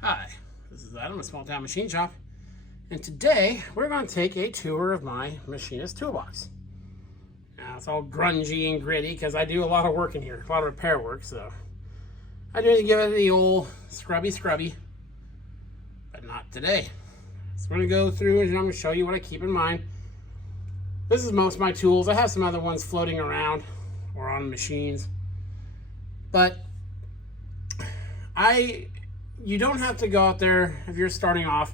Hi, this is Adam, a small town machine shop, and today we're going to take a tour of my Machinist toolbox. Now it's all grungy and gritty because I do a lot of work in here, a lot of repair work, so I do need to give it the old scrubby, but not today. So we're going to go through and I'm going to show you what I keep in mind. This is most of my tools. I have some other ones floating around or on machines, but you don't have to go out there if you're starting off,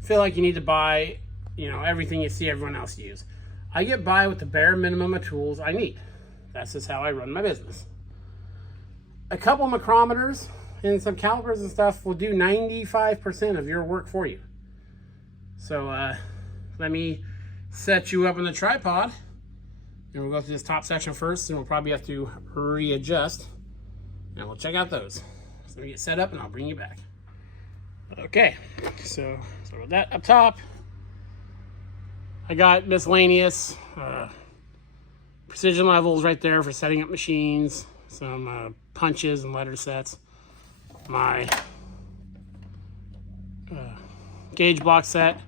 feel like you need to buy, everything you see everyone else use. I get by with the bare minimum of tools I need. That's just how I run my business. A couple micrometers and some calipers and stuff will do 95% of your work for you. So let me set you up in the tripod, and we'll go through this top section first, and we'll probably have to readjust, and we'll check out those. So let me get set up and I'll bring you back. Okay, so with that up top, I got miscellaneous precision levels right there for setting up machines, some punches and letter sets, my gauge block set,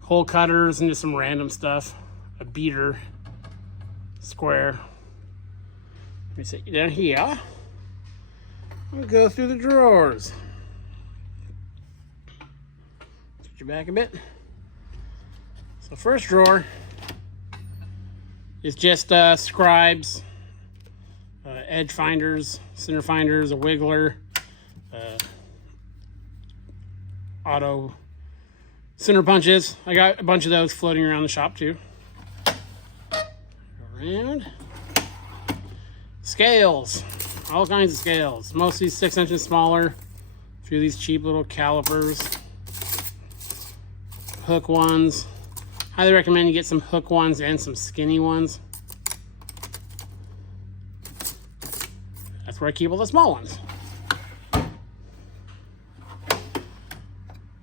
hole cutters, and just some random stuff, a beater, square. Let me set you down here. We'll go through the drawers. Switch you back a bit. So first drawer is just scribes, edge finders, center finders, a wiggler, auto center punches. I got a bunch of those floating around the shop too. Around. Scales. All kinds of scales, mostly 6 inches smaller. A few of these cheap little calipers, hook ones. Highly recommend you get some hook ones and some skinny ones. That's where I keep all the small ones.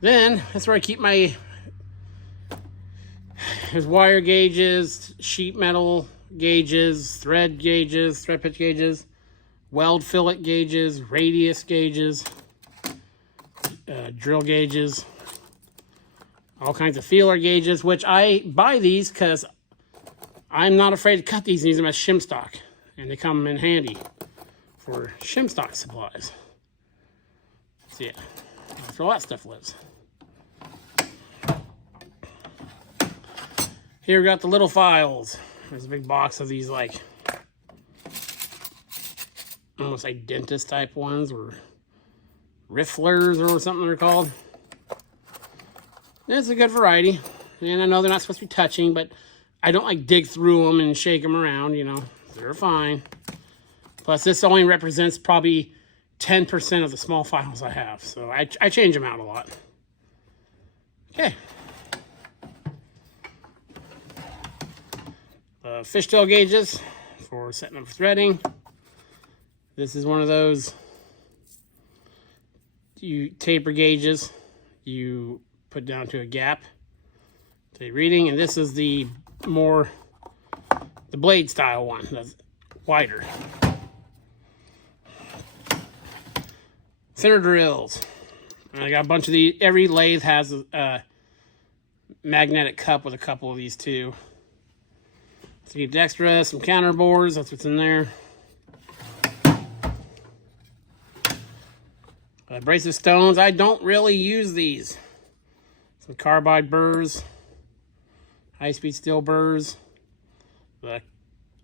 Then that's where I keep there's wire gauges, sheet metal gauges, thread pitch gauges, weld fillet gauges, radius gauges, drill gauges, all kinds of feeler gauges, which I buy these because I'm not afraid to cut these and use them as shim stock, and they come in handy for shim stock supplies. So yeah, that's where all that stuff lives. Here we got the little files. There's a big box of these almost like dentist type ones, or rifflers or something they're called. It's a good variety, and I know they're not supposed to be touching, but I don't dig through them and shake them around, they're fine. Plus this only represents probably 10% of the small files I have, so I change them out a lot. Okay. Fishtail gauges for setting up threading. This is one of those taper gauges you put down to a gap to reading, and this is the blade style one that's wider. Center drills. I got a bunch of these. Every lathe has a magnetic cup with a couple of these too. So keep extra, some counter bores, that's what's in there. Abrasive stones, I don't really use these. Some carbide burrs, high-speed steel burrs.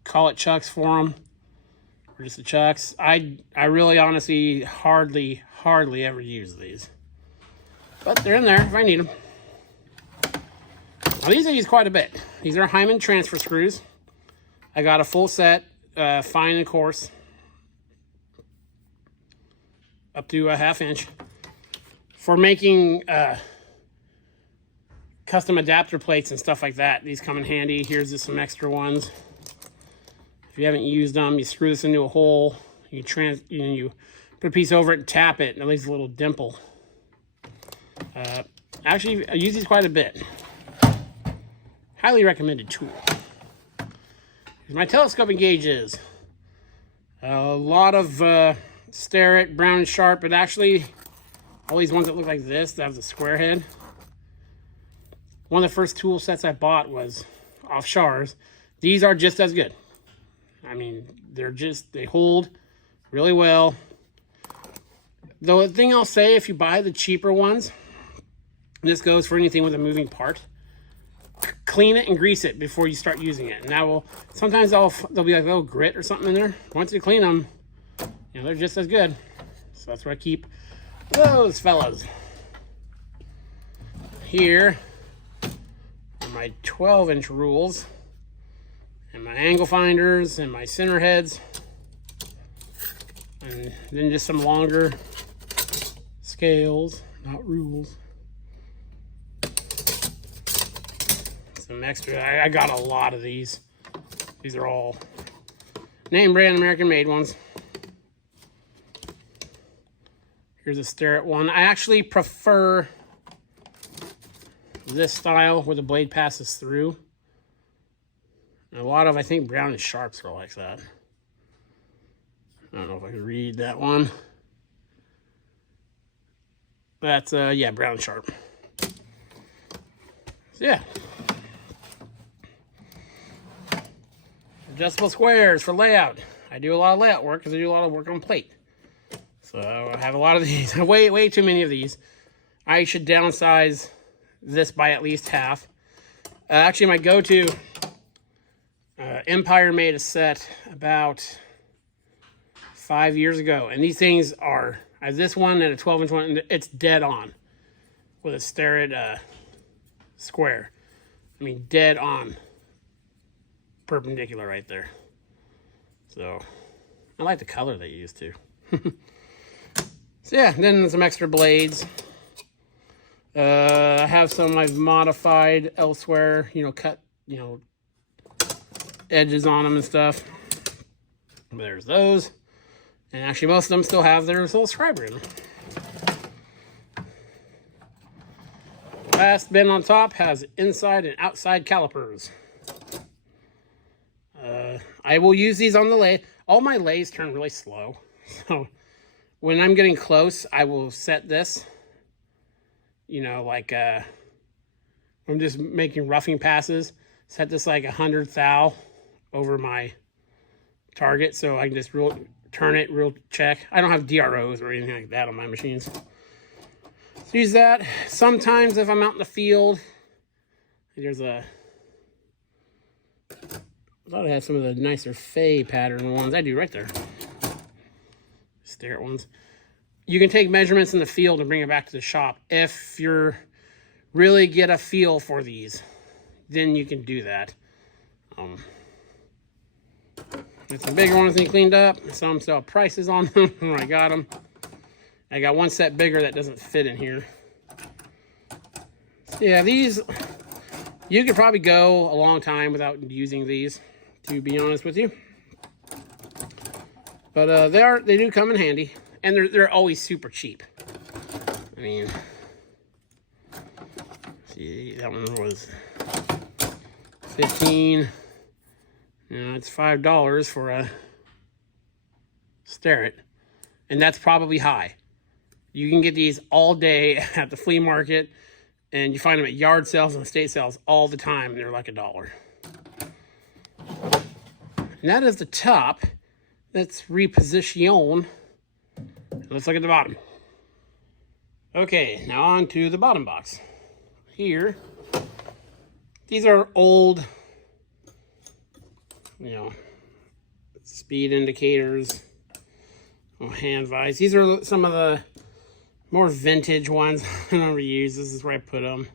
Call it chucks for them, or just the chucks. I really honestly hardly ever use these, but they're in there if I need them. Now these I use quite a bit. These are Hyman transfer screws. I got a full set, fine and coarse, up to a 1/2 inch. For making custom adapter plates and stuff like that, these come in handy. Here's just some extra ones. If you haven't used them, you screw this into a hole, you put a piece over it and tap it, and it leaves a little dimple. Actually, I use these quite a bit. Highly recommended tool. Here's my telescoping gauges. A lot of stare at brown and sharp, but actually all these ones that look like this, that have the square head. One of the first tool sets I bought was off Shars. These are just as good. I mean, they hold really well. The thing I'll say, if you buy the cheaper ones, this goes for anything with a moving part, clean it and grease it before you start using it. And that will, sometimes there'll be like a little grit or something in there. Once you clean them, you know, they're just as good. So that's where I keep those fellas. Here are my 12-inch rules, and my angle finders, and my center heads, and then just some longer scales, not rules. Some extra, I got a lot of these. These are all name brand American made ones. Here's a Starrett one. I actually prefer this style where the blade passes through. And a lot of, I think, Brown and Sharps are like that. I don't know if I can read that one. That's, yeah, Brown and Sharp. So, yeah. Adjustable squares for layout. I do a lot of layout work because I do a lot of work on plate. So I have a lot of these. way too many of these. I should downsize this by at least half. Actually, my go-to, Empire made a set about 5 years ago. And these things are, I have this one and a 12-inch one, and it's dead on with a Starrett square. I mean, dead on. Perpendicular right there. So, I like the color they use too. So yeah, then some extra blades. I have some I've modified elsewhere, you know, cut, you know, edges on them and stuff. There's those. And actually most of them still have their little scriber in them. Last bin on top has inside and outside calipers. I will use these on the lathe. All my lathes turn really slow. So when I'm getting close, I will set this. You know, like I'm just making roughing passes. Set this like 100 thou over my target, so I can just turn it real check. I don't have DROs or anything like that on my machines. So use that. Sometimes if I'm out in the field, there's a, I thought I had some of the nicer Fay pattern ones. I do right there. Starrett ones. You can take measurements in the field and bring it back to the shop. If you're really get a feel for these, then you can do that. Got some bigger ones they cleaned up. Some still have prices on them when I got them. I got one set bigger that doesn't fit in here. So yeah, these, you could probably go a long time without using these, to be honest with you. But they do come in handy, and they're always super cheap. I mean, see, that one was $15. You know, it's $5 for a Starrett, and that's probably high. You can get these all day at the flea market, and you find them at yard sales and estate sales all the time, and they're like $1. And that is the top. Let's reposition. Let's look at the bottom. Okay, now on to the bottom box. Here, these are old, you know, speed indicators, hand vise. These are some of the more vintage ones I don't reuse. This is where I put them.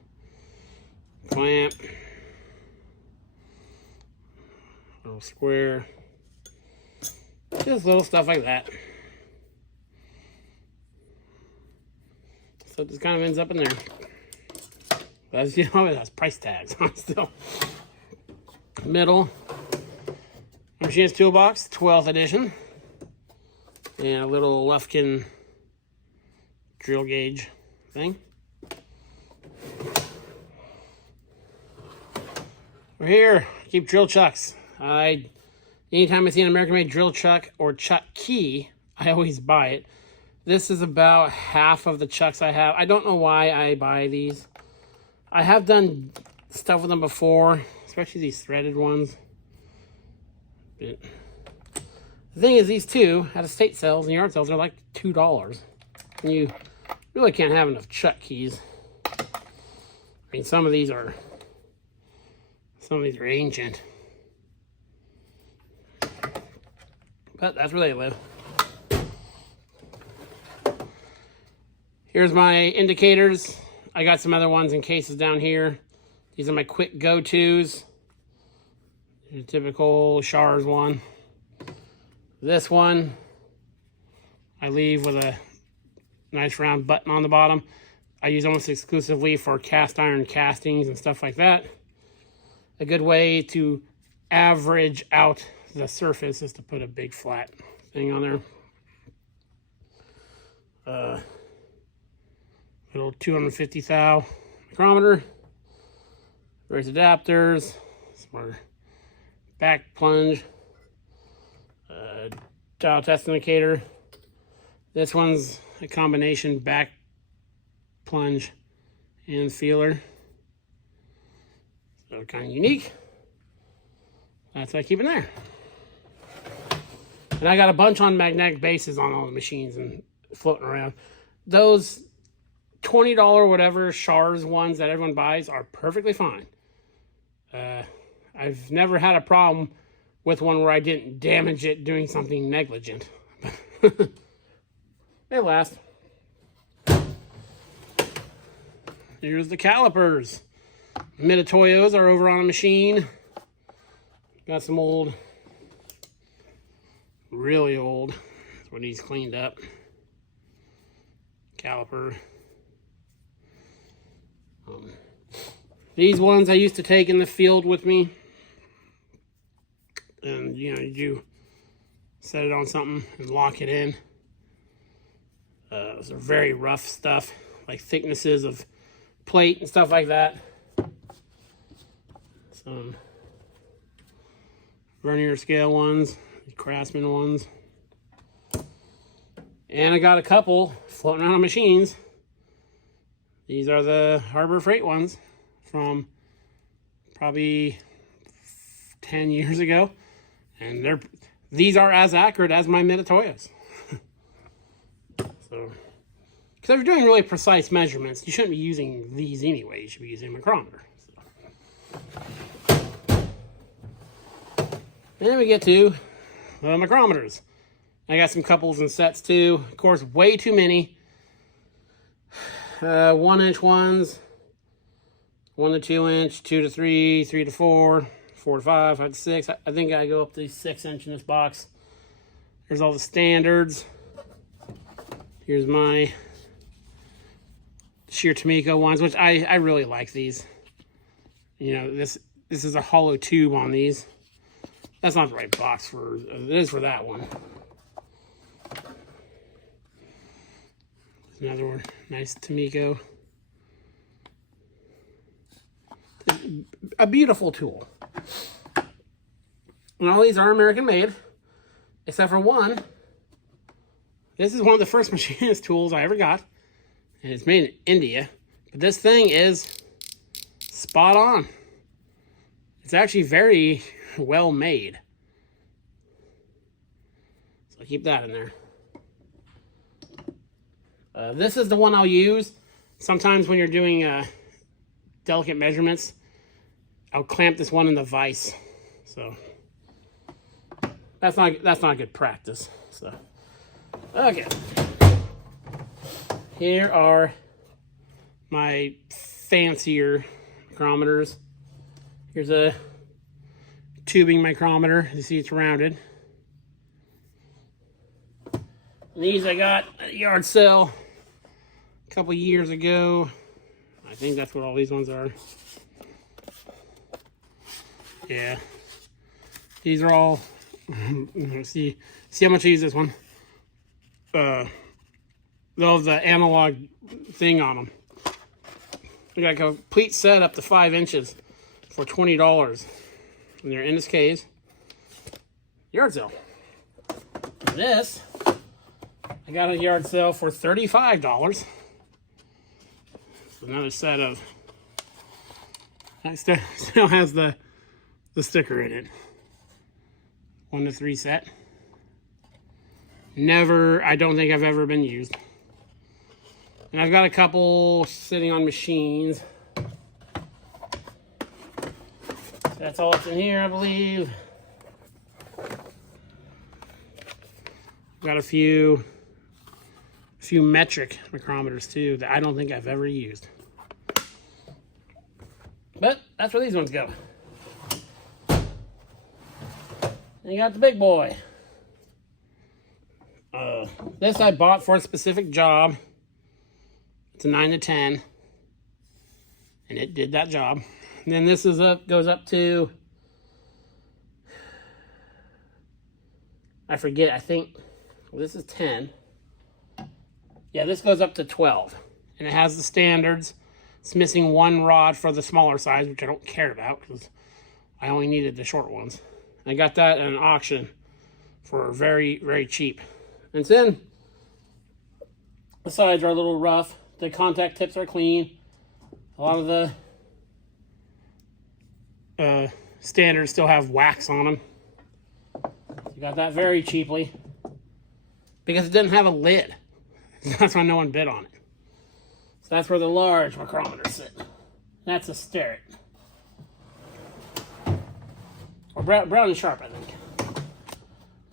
Clamp. Little square. Just little stuff like that. So it just kind of ends up in there. That's, you know, it has price tags on it still. Middle. Machinist toolbox, 12th edition. And a little Lufkin drill gauge thing. We're here. Keep drill chucks. Anytime I see an American-made drill chuck or chuck key, I always buy it. This is about half of the chucks I have. I don't know why I buy these. I have done stuff with them before, especially these threaded ones. But the thing is, these two at estate sales and yard sales are like $2. And you really can't have enough chuck keys. I mean, some of these are ancient. But that's where they live. Here's my indicators. I got some other ones in cases down here. These are my quick go-tos. Your typical Shars one. This one, I leave with a nice round button on the bottom. I use almost exclusively for cast iron castings and stuff like that. A good way to average out the surface is to put a big flat thing on there. Little 250 thou micrometer. Various adapters. Some back plunge. Dial test indicator. This one's a combination back plunge and feeler. So kind of unique. That's what I keep in there. And I got a bunch on magnetic bases on all the machines and floating around. Those $20 whatever Shars ones that everyone buys are perfectly fine. I've never had a problem with one where I didn't damage it doing something negligent. They last. Here's the calipers. Mitutoyos are over on a machine. Got some old, really old, that's what he's cleaned up. Caliper. These ones I used to take in the field with me. And, you know, you set it on something and lock it in. Those are very rough stuff, like thicknesses of plate and stuff like that. Some vernier scale ones, Craftsman ones. And I got a couple floating around on machines. These are the Harbor Freight ones from probably 10 years ago. And these are as accurate as my Mitutoyos. So, because if you're doing really precise measurements, you shouldn't be using these anyway. You should be using a micrometer. So. Then we get to the micrometers. I got some couples and sets too. Of course, way too many. 1 inch ones, 1 to 2 inch, 2 to 3, 3 to 4, 4 to 5, 5 to 6. I think I go up to 6 inch in this box. Here's all the standards. Here's my sheer Tomiko ones, which I really like these. You know, this is a hollow tube on these. That's not the right box for, it is for that one. Another one, nice Tomiko. A beautiful tool. And all these are American made, except for one. This is one of the first Machinist tools I ever got. And it's made in India. But this thing is spot on. It's actually very well made. So keep that in there. This is the one I'll use. Sometimes when you're doing delicate measurements, I'll clamp this one in the vise. So that's not good practice. So okay. Here are my fancier micrometers. Here's a tubing micrometer. You see it's rounded. And these I got at a yard sale a couple years ago. I think that's what all these ones are. Yeah. These are all, see how much I use this one. They'll have the analog thing on them. We got a complete set up to 5 inches for $20. And they're in this case. Yard sale. This, I got a yard sale for $35. So another set of, it still has the sticker in it. 1 to 3 set. Never, I don't think I've ever been used. And I've got a couple sitting on machines. So that's all that's in here, I believe. Got a few metric micrometers too that I don't think I've ever used. But that's where these ones go. And you got the big boy. This I bought for a specific job. It's a 9 to 10. And it did that job. And then this is goes up to, I forget, I think, well, this is 10. Yeah, this goes up to 12. And it has the standards. It's missing 1 rod for the smaller size, which I don't care about because I only needed the short ones. I got that at an auction for very, very cheap. And then the sides are a little rough. The contact tips are clean. A lot of the standards still have wax on them. You got that very cheaply because it didn't have a lid. That's why no one bid on it. So that's where the large micrometers sit. That's a Starrett. Or brown and sharp, I think.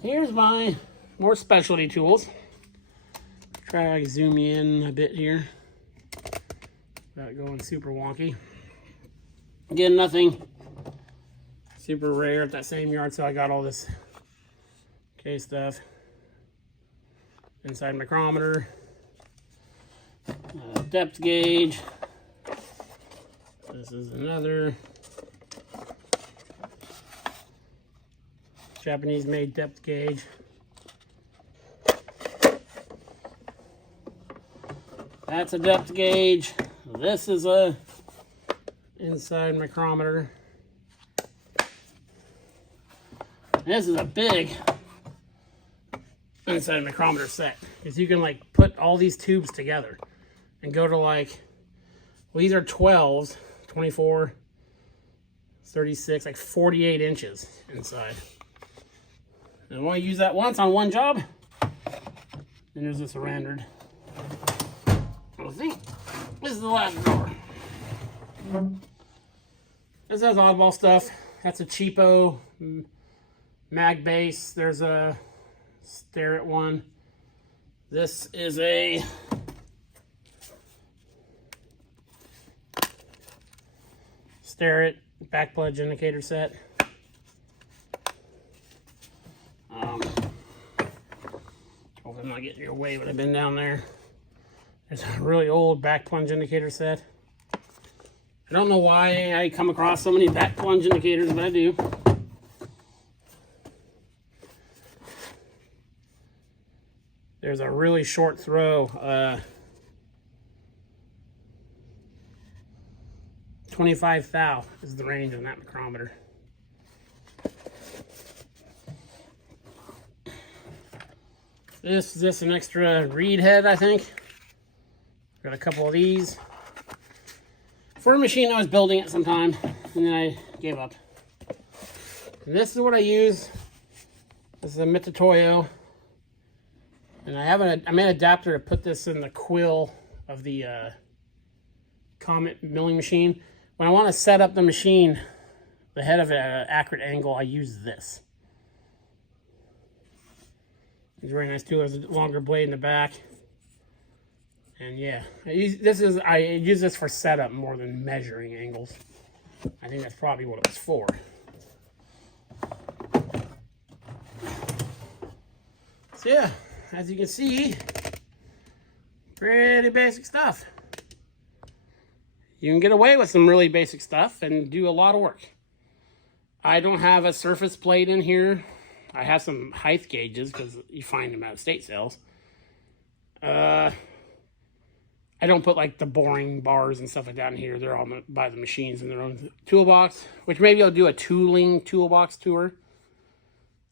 Here's my more specialty tools. Try to zoom you in a bit here without going super wonky. Again, nothing super rare at that same yard, so I got all this okay stuff. Inside micrometer, depth gauge. This is another Japanese made depth gauge. That's a depth gauge. This is a inside micrometer. This is a big inside micrometer set because you can like put all these tubes together and go to like, well, these are 12s, 24, 36, like 48 inches inside. And I want to use that once on one job. Then there's this rendered. I think this is the last drawer. This has oddball stuff. That's a cheapo mag base. There's a Starrett one. This is a Starrett back plunge indicator set. Hope I'm not getting your way, but I've been down there. There's a really old back plunge indicator set. I don't know why I come across so many back plunge indicators, but I do. There's a really short throw. 25 thou is the range on that micrometer. This is an extra reed head, I think. Got a couple of these. For a machine I was building at some time, and then I gave up. And this is what I use. This is a Mitutoyo. And I made an adapter to put this in the quill of the Comet milling machine. When I want to set up the machine, the head of it at an accurate angle, I use this. It's very nice too. There's a longer blade in the back. And yeah, I use this for setup more than measuring angles. I think that's probably what it was for. So yeah, as you can see, pretty basic stuff. You can get away with some really basic stuff and do a lot of work. I don't have a surface plate in here. I have some height gauges because you find them at estate sales. I don't put like the boring bars and stuff like that in here. They're all by the machines in their own toolbox, which maybe I'll do a tooling toolbox tour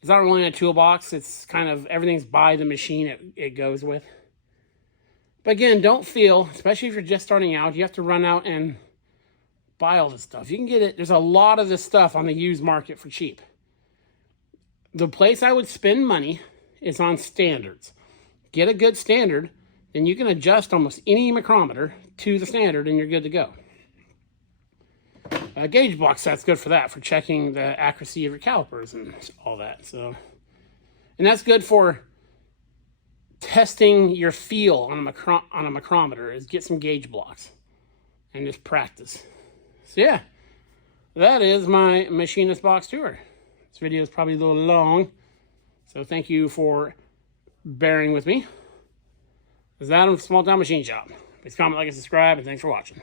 It's not really a toolbox. It's kind of everything's by the machine it goes with. But again, don't feel, especially if you're just starting out, you have to run out and buy all this stuff. You can get it. There's a lot of this stuff on the used market for cheap. The place I would spend money is on standards. Get a good standard, then you can adjust almost any micrometer to the standard and you're good to go. A gauge box, that's good for that, for checking the accuracy of your calipers and all that. So, and that's good for testing your feel on a micrometer, is get some gauge blocks and just practice. So yeah, that is my Machinist box tour. This video is probably a little long, so thank you for bearing with me. This is Adam from Small Town Machine Shop. Please comment, like, and subscribe, and thanks for watching.